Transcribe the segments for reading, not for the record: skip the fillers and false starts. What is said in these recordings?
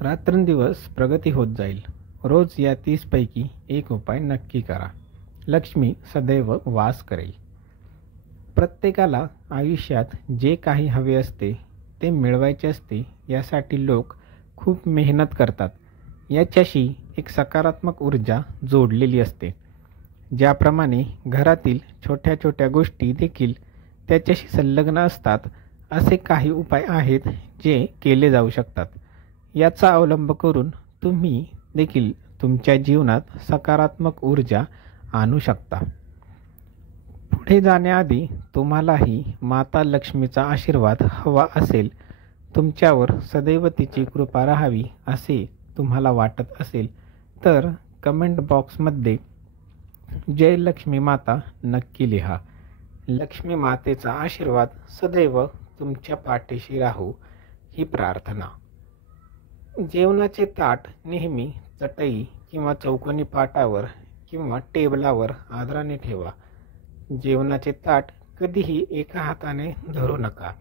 रात्रंदिवस प्रगती होत जाईल. रोज या 30 पैकी एक उपाय नक्की करा. लक्ष्मी सदैव वास करेल. प्रत्येकाला आयुष्यात जे काही हवे असते ते मिळवायचे असते, यासाठी लोक खूप मेहनत करतात. याच्याशी एक सकारात्मक ऊर्जा जोडलेली असते. ज्याप्रमाणे घरातील छोट्या छोट्या गोष्टी देखील त्याच्याशी संलग्न असतात, असे काही उपाय आहेत जे केले जाऊ शकतात. याचा अवलंब करून तुम्ही देखील तुमच्या जीवनात सकारात्मक ऊर्जा आणू शकता. पुढे जाण्याआधी तुम्हालाही माता लक्ष्मीचा आशीर्वाद हवा असेल, तुमच्यावर सदैव तिची कृपा राहावी असे तुम्हाला वाटत असेल, तर कमेंट बॉक्समध्ये जय लक्ष्मी माता नक्की लिहा. लक्ष्मी मातेचा आशीर्वाद सदैव तुमच्या पाठीशी राहू ही प्रार्थना. जेवणाचे ताट नेहमी चटई किंवा चौकोनी पाटावर किंवा टेबलावर आदराने ठेवा. जेवणाचे ताट कधीही एका हाताने धरू नका.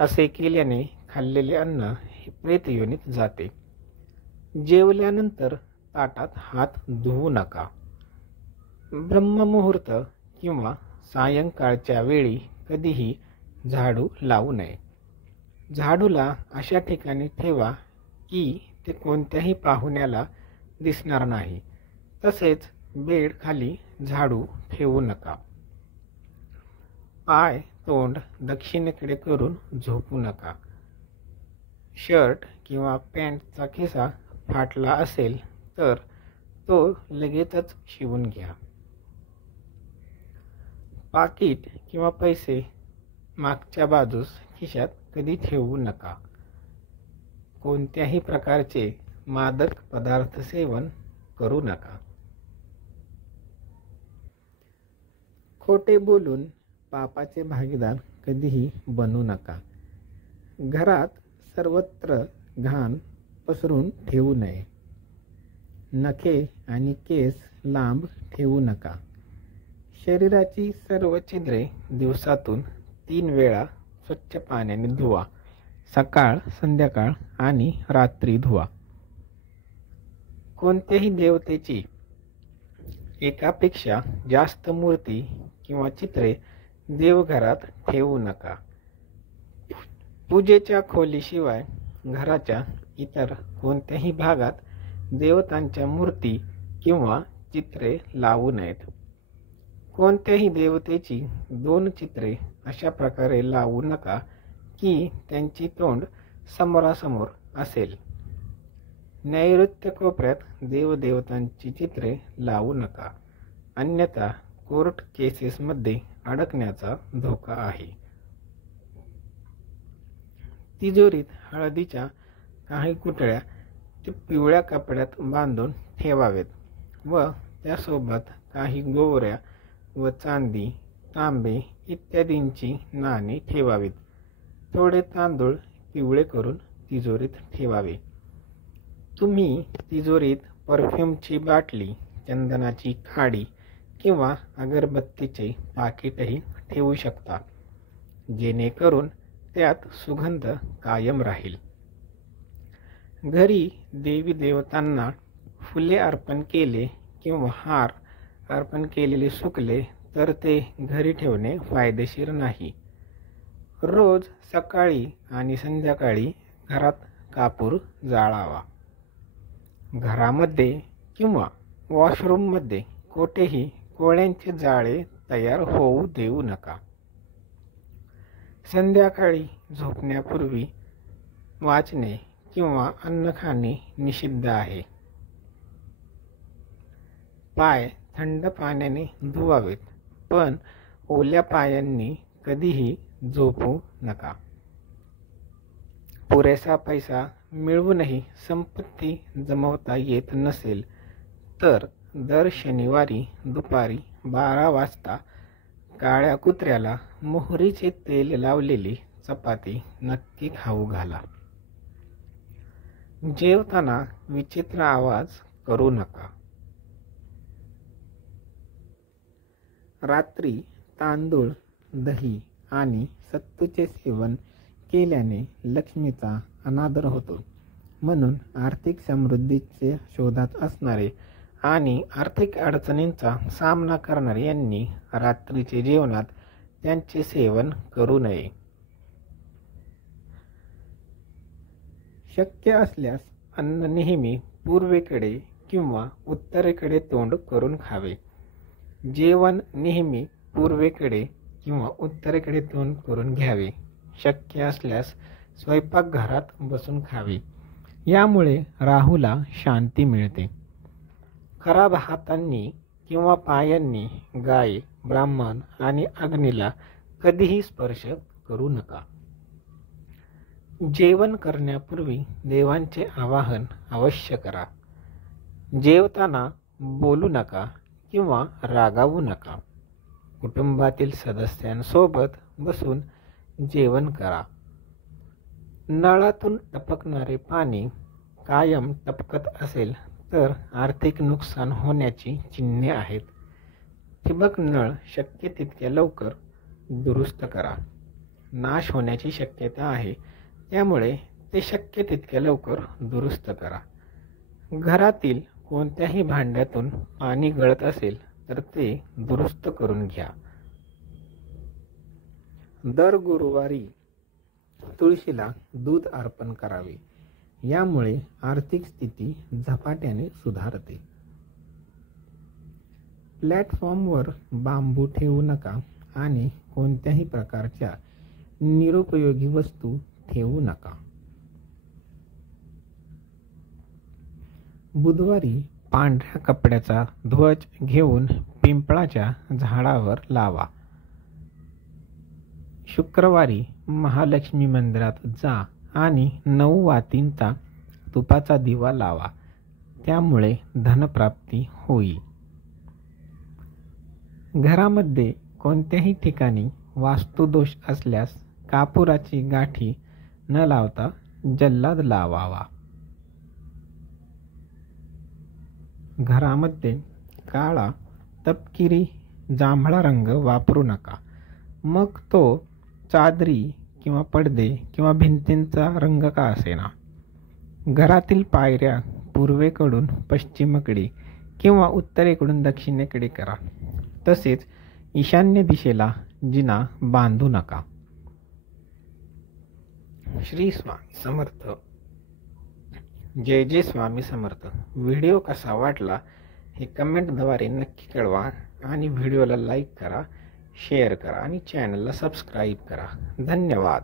असे केल्याने खाल्लेले अन्न हे प्रेतयोनीत जाते. जेवल्यानंतर ताटात हात धुवू नका. ब्रह्ममुहूर्त किंवा सायंकाळच्या वेळी कधीही झाडू लावू नये. झाडूला अशा ठिकाणी ठेवा की ते कोणत्याही पाहुण्याला दिसणार नाही. तसेच बेड खाली झाडू ठेवू नका. पाय तोंड दक्षिणेकडे करून झोपू नका. शर्ट किंवा पॅन्टचा खिसा फाटला असेल तर तो लगेचच शिवून घ्या. पाकिट किंवा पैसे मागच्या बाजूस खिशात कधी ठेवू नका. कोणत्याही प्रकारचे मादक पदार्थ सेवन करू नका. खोटे बोलून पापाचे भागीदार कधीही बनू नका. घरात सर्वत्र घाण पसरून ठेवू नये. नखे आणि केस लांब ठेवू नका. शरीराची सर्व छिद्रे दिवसातून 3 वेळा स्वच्छ पाण्याने धुवा. सकाळ, संध्याकाळ आणि रात्री धुवा. कोणत्याही देवतेची एकापेक्षा जास्त मूर्ती किंवा चित्रे देवघरात ठेवू नका. पूजेच्या खोलीशिवाय घराच्या इतर कोणत्याही भागात देवतांच्या मूर्ती किंवा चित्रे लावू नयेत. कोणत्याही देवतेची 2 चित्रे अशा प्रकारे लावू नका की त्यांची तोंड समोरासमोर असेल. नैऋत्य कोपऱ्यात देवदेवतांची चित्रे लावू नका, अन्यथा कोर्ट केसेसमध्ये अडकण्याचा धोका आहे. तिजोरीत हळदीच्या काही गुठळ्या ते पिवळ्या कपड्यात बांधून ठेवावेत व त्यासोबत काही गोवऱ्या व चांदी, तांबे इत्यादींची नाणी ठेवावीत. थोडे तांदूळ पिवळे करून तिजोरीत ठेवावे. तुम्ही तिजोरीत परफ्यूमची बाटली, चंदनाची काडी किंवा अगरबत्तीचे पाकिटही ठेवू शकता, जेणेकरून त्यात सुगंध कायम राहील. घरी देवी देवतांना फुले अर्पण केले किंवा हार अर्पण केलेले सुकले तर ते घरी ठेवणे फायदेशीर नाही. रोज सकाळी आणि संध्याकाळी घरात कापूर जाळावा. घरामध्ये किंवा वॉशरूममध्ये कोठेही कोळ्यांचे जाळे तयार होऊ देऊ नका. संध्याकाळी झोपण्यापूर्वी वाचणे किंवा अन्न खाणे निषिद्ध आहे. पाय थंड पाण्याने धुवावेत, पण ओल्या पायांनी कधीही झोपू नका. पुरेसा पैसा मिळवूनही संपत्ती जमवता येत नसेल तर दर शनिवारी दुपारी 12 वाजता काळ्या कुत्र्याला मोहरीचे तेल लावलेली चपाती नक्की खाऊ घाला. जेवताना विचित्र आवाज करू नका. रात्री तांदूळ, दही आणि सत्तूचे सेवन केल्याने लक्ष्मीचा अनादर होतो. म्हणून आर्थिक समृद्धीचे शोधात असणारे आणि आर्थिक अडचणींचा सामना करणारे यांनी रात्रीचे जेवणात त्यांचे सेवन करू नये. शक्य असल्यास अन्न नेहमी पूर्वेकडे किंवा उत्तरेकडे तोंड करून खावे. जेवण नेहमी पूर्वेकडे किंवा उत्तरेकडे तोंड करून घ्यावे. शक्य असल्यास स्वयंपाकघरात बसून खावे. यामुळे राहूला शांती मिळते. खराब हातांनी किंवा पायांनी गाय, ब्राह्मण आणि अग्नीला कधीही स्पर्श करू नका. जेवण करण्यापूर्वी देवांचे आवाहन अवश्य करा. जेवताना बोलू नका किंवा रागावू नका. कुटुंबातील सदस्यांसोबत बसून जेवण करा. नळातून टपकणारे पाणी कायम टपकत असेल तर आर्थिक नुकसान होण्याची चिन्हे आहेत. ठिबक नळ शक्य तितक्या लवकर दुरुस्त करा. नाश होण्याची शक्यता आहे, त्यामुळे ते शक्य तितक्या लवकर दुरुस्त करा. घरातील कोणत्याही भांड्यातून पाणी गळत असेल तर ते दुरुस्त करून घ्या. दर गुरुवारी तुळशीला दूध अर्पण करावे. यामुळे आर्थिक स्थिती झपाट्याने सुधारते. प्लॅटफॉर्मवर बांबू ठेवू नका आणि कोणत्याही प्रकारच्या निरुपयोगी वस्तू ठेवू नका. बुधवारी पांढऱ्या कपड्याचा ध्वज घेऊन पिंपळाच्या झाडावर लावा. शुक्रवारी महालक्ष्मी मंदिरात जा आणि 9 वातींचा तुपाचा दिवा लावा. त्यामुळे धनप्राप्ती होईल. घरामध्ये कोणत्याही ठिकाणी वास्तुदोष असल्यास कापुराची गाठी न लावता जल्लाद लावावा. घरामध्ये काळा, तपकिरी, जांभळा रंग वापरू नका. मग तो चादरी किंवा पडदे किंवा भिंतींचा रंग का असेना. घरातील पायऱ्या पूर्वेकडून पश्चिमेकडे किंवा उत्तरेकडून दक्षिणेकडे करा. तसेच ईशान्य दिशेला जिना बांधू नका. श्री स्वामी समर्थ. जय जय स्वामी समर्थ. व्हिडिओ कसा वाटला हे कमेंटद्वारे नक्की कळवा आणि व्हिडिओला लाईक करा, शेअर करा आणि चॅनलला सबस्क्राईब करा. धन्यवाद.